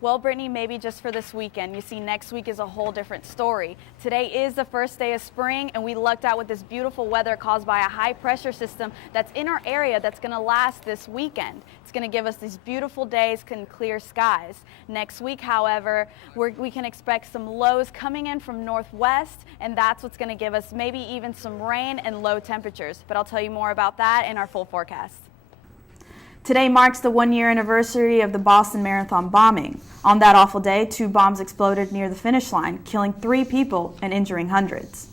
Well, Brittany, maybe just for this weekend. You see, next week is a whole different story. Today is the first day of spring, and we lucked out with this beautiful weather caused by a high pressure system that's in our area that's going to last this weekend. It's going to give us these beautiful days and clear skies. Next week, however, we can expect some lows coming in from northwest, and that's what's going to give us maybe even some rain and low temperatures. But I'll tell you more about that in our full forecast. Today marks the 1-year anniversary of the Boston Marathon bombing. On that awful day, 2 bombs exploded near the finish line, killing 3 people and injuring hundreds.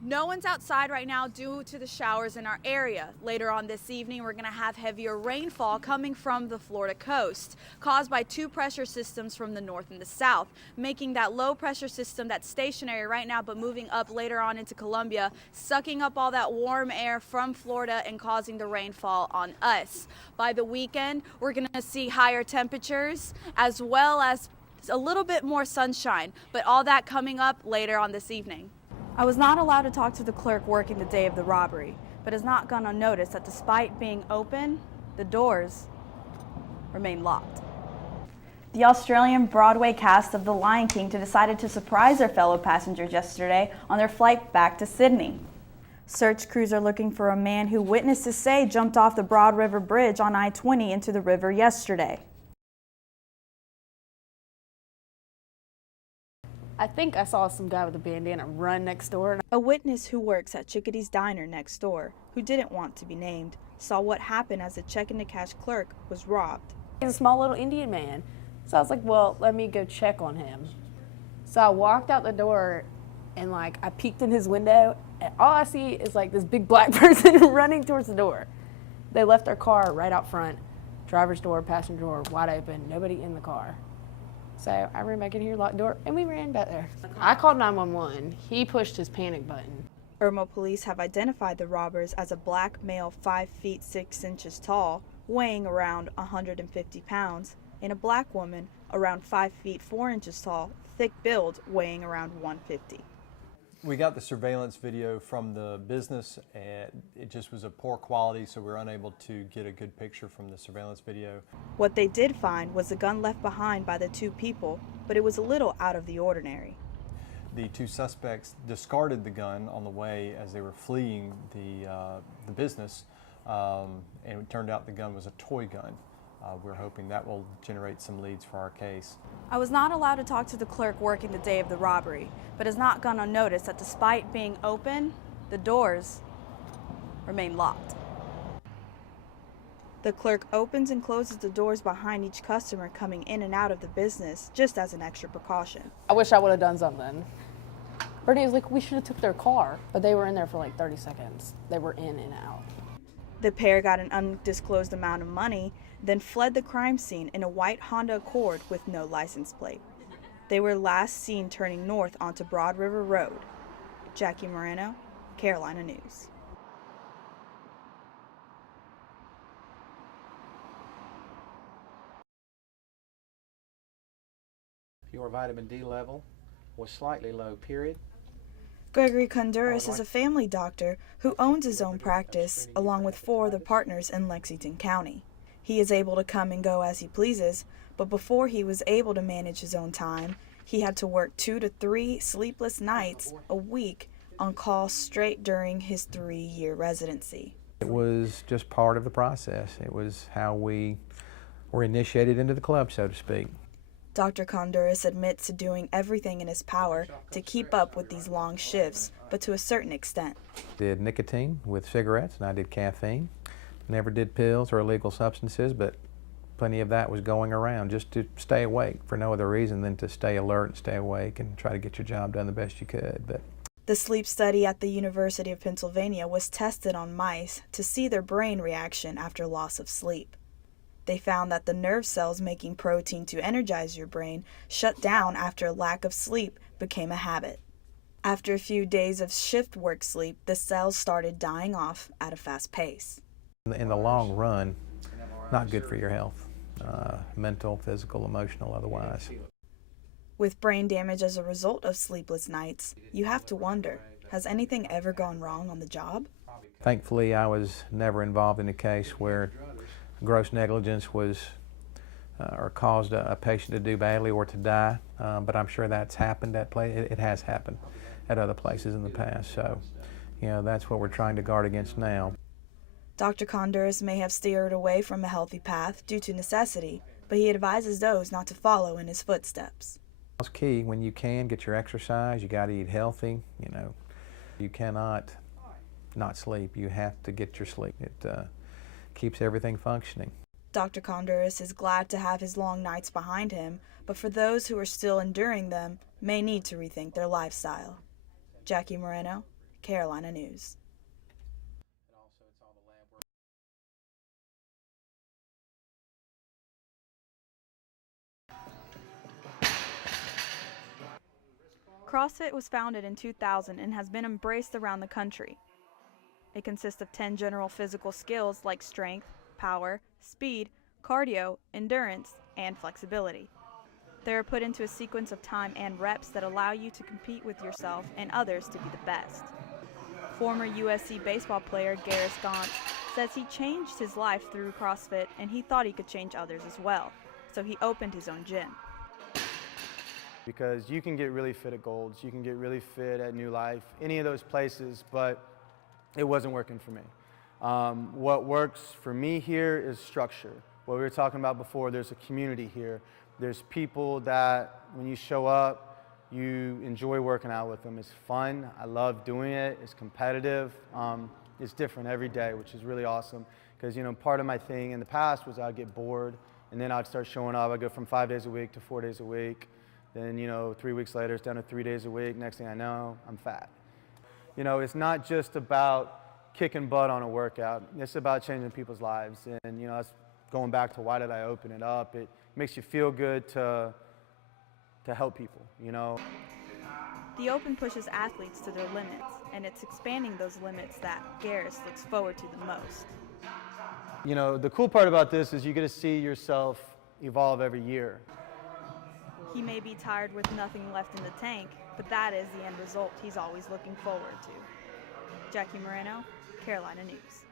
No one's outside right now due to the showers in our area. Later on this evening, we're going to have heavier rainfall coming from the Florida coast, caused by 2 pressure systems from the north and the south, making that low pressure system that's stationary right now but moving up later on into Columbia, sucking up all that warm air from Florida and causing the rainfall on us. By the weekend, we're going to see higher temperatures as well as a little bit more sunshine, but all that coming up later on this evening. I was not allowed to talk to the clerk working the day of the robbery, but it's not gone unnoticed that despite being open, the doors remain locked. The Australian Broadway cast of The Lion King decided to surprise their fellow passengers yesterday on their flight back to Sydney. Search crews are looking for a man who witnesses say jumped off the Broad River Bridge on I-20 into the river yesterday. I think I saw some guy with a bandana run next door. A witness who works at Chickadee's Diner next door, who didn't want to be named, saw what happened as the check-in-to-cash clerk was robbed. He's a small little Indian man. So I was like, well, let me go check on him. So I walked out the door and I peeked in his window and all I see is this big black person running towards the door. They left their car right out front, driver's door, passenger door, wide open, nobody in the car. So I ran back in here, locked the door, and we ran back there. I called 911. He pushed his panic button. Irmo police have identified the robbers as a black male 5 feet 6 inches tall, weighing around 150 pounds, and a black woman around 5 feet 4 inches tall, thick build, weighing around 150. We got the surveillance video from the business and it just was of poor quality, so we're unable to get a good picture from the surveillance video. What they did find was the gun left behind by the 2 people, but it was a little out of the ordinary. The 2 suspects discarded the gun on the way as they were fleeing the business, and it turned out the gun was a toy gun. We're hoping that will generate some leads for our case. I was not allowed to talk to the clerk working the day of the robbery, but it's not gone unnoticed that despite being open, the doors remain locked. The clerk opens and closes the doors behind each customer coming in and out of the business, just as an extra precaution. I wish I would have done something. Brittany was like, we should have took their car, but they were in there for 30 seconds. They were in and out. The pair got an undisclosed amount of money, then fled the crime scene in a white Honda Accord with no license plate. They were last seen turning north onto Broad River Road. Jackie Moreno, Carolina News. Your vitamin D level was slightly low, period. Gregory Conduras is a family doctor who owns his own practice along with 4 other partners in Lexington County. He is able to come and go as he pleases, but before he was able to manage his own time, he had to work 2 to 3 sleepless nights a week on call straight during his 3-year residency. It was just part of the process. It was how we were initiated into the club, so to speak. Dr. Conduras admits to doing everything in his power to keep up with these long shifts, but to a certain extent. Did nicotine with cigarettes, and I did caffeine. Never did pills or illegal substances, but plenty of that was going around just to stay awake for no other reason than to stay alert and stay awake and try to get your job done the best you could. The sleep study at the University of Pennsylvania was tested on mice to see their brain reaction after loss of sleep. They found that the nerve cells making protein to energize your brain shut down after a lack of sleep became a habit. After a few days of shift work sleep, the cells started dying off at a fast pace. In the long run, not good for your health, mental, physical, emotional, otherwise. With brain damage as a result of sleepless nights, you have to wonder, has anything ever gone wrong on the job? Thankfully, I was never involved in a case where gross negligence was or caused a patient to do badly or to die, but I'm sure that's happened at it has happened at other places in the past. So, that's what we're trying to guard against now. Dr. Conduras may have steered away from a healthy path due to necessity, but he advises those not to follow in his footsteps. It's key. When you can, get your exercise. You got to eat healthy. You cannot not sleep. You have to get your sleep. It keeps everything functioning. Dr. Conduras is glad to have his long nights behind him, but for those who are still enduring them, may need to rethink their lifestyle. Jackie Moreno, Carolina News. CrossFit was founded in 2000 and has been embraced around the country. It consists of 10 general physical skills like strength, power, speed, cardio, endurance, and flexibility. They are put into a sequence of time and reps that allow you to compete with yourself and others to be the best. Former USC baseball player Garris Gaunt says he changed his life through CrossFit and he thought he could change others as well, so he opened his own gym. Because you can get really fit at Gold's, you can get really fit at New Life, any of those places, but it wasn't working for me. What works for me here is structure. What we were talking about before, there's a community here. There's people that when you show up, you enjoy working out with them. It's fun, I love doing it, it's competitive. It's different every day, which is really awesome. Because part of my thing in the past was I'd get bored and then I'd start showing up. I'd go from 5 days a week to 4 days a week. Then, 3 weeks later, it's down to 3 days a week. Next thing I know, I'm fat. It's not just about kicking butt on a workout. It's about changing people's lives. And, that's going back to why did I open it up. It makes you feel good to help people, The Open pushes athletes to their limits, and it's expanding those limits that Garris looks forward to the most. The cool part about this is you get to see yourself evolve every year. He may be tired with nothing left in the tank, but that is the end result he's always looking forward to. Jackie Moreno, Carolina News.